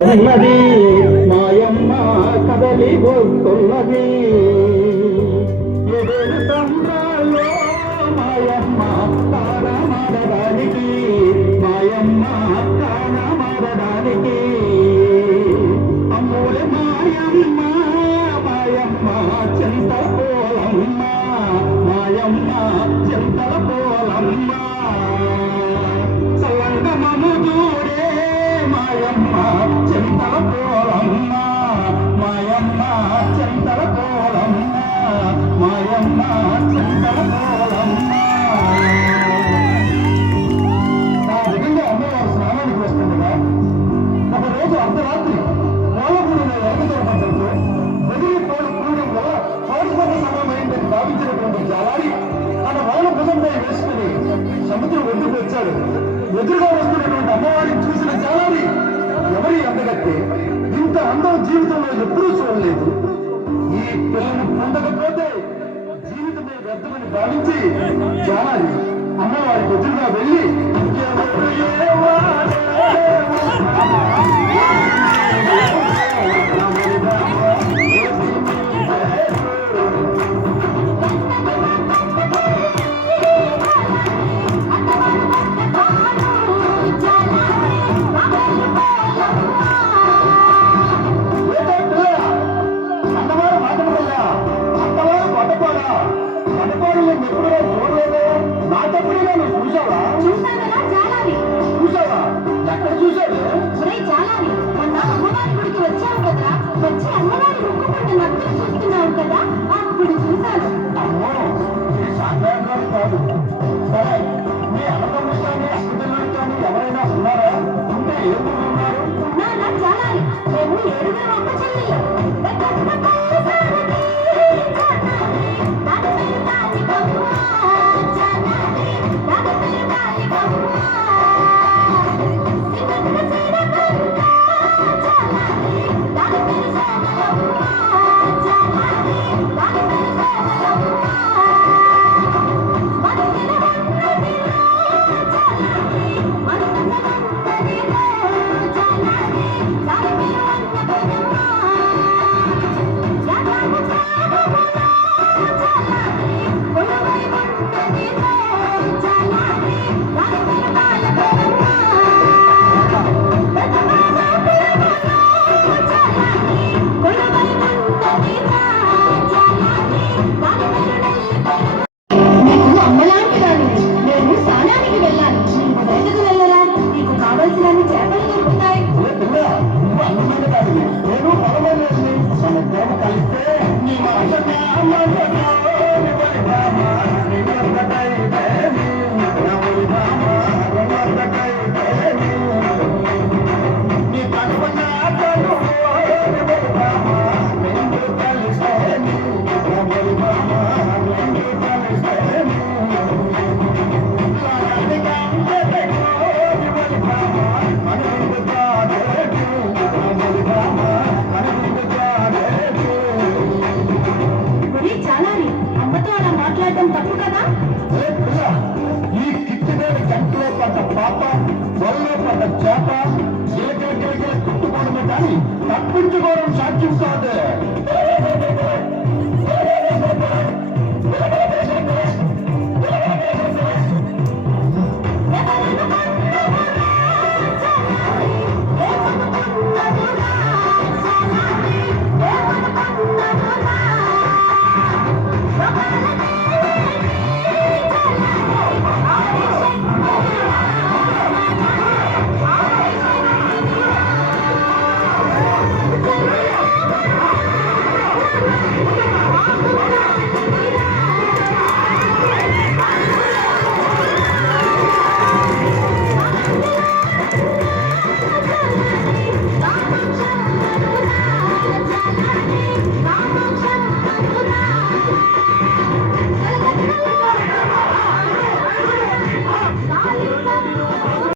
ఉన్నది మాయమ్మ కదలి వస్తున్నది ఎదేడు సంబరాల్లో మాయమ్మ తాళమాడడానికి మాయమ్మ తాళమాడడానికి అమ్మూల మాయమ్మ మాయమ్మ చింతల పోలమ్మ మాయమ్మ చింతల పోలమ్మ చల్లంగమము దూడే మాయమ్మ చింతల పోలమ్మ మాయమ్మ చింతల పోలమ్మ మాయమ్మ చింతల పోలమ్మ. ఆ విధంగా అమ్మవారు స్నానానికి వస్తుండగా ఒకరోజు అర్ధరాత్రి పోలపూడిలో ఎరగదొరపడంతో బదిలీ పోలు కూడడం వల్ల పౌరసభ సమయమైందని భావించినటువంటి జాలారి తన వాన భుజంపై వేసుకుని సముద్రం ఒడ్డుకు వచ్చాడు. ఎదురుగా వస్తున్నటువంటి అమ్మవారిని చూసిన జాలారి ఎవరి అందగత్తే ఇంత అందం జీవితంలో ఎప్పుడూ చూడలేదు. ఈ పిల్లను పొందకపోతే జీవితమే వ్యర్థమని భావించి జాలారి అమ్మవారికి ఎదురుగా వెళ్ళి ఎవరైనా ఉన్నారా? ఉంటే ఏమన్నారు? ఉన్నారా జాలారి? మేము 7 అమ్మ చెల్లెలు. ఈ కిట్టిదేని గంటలో పడ్డ పాప వరలో పడ్డ చేప గిలగిలగిలగిల కుట్టుకోవడమే కానీ తప్పించుకోవడం సాధ్యం కాదు. Oh,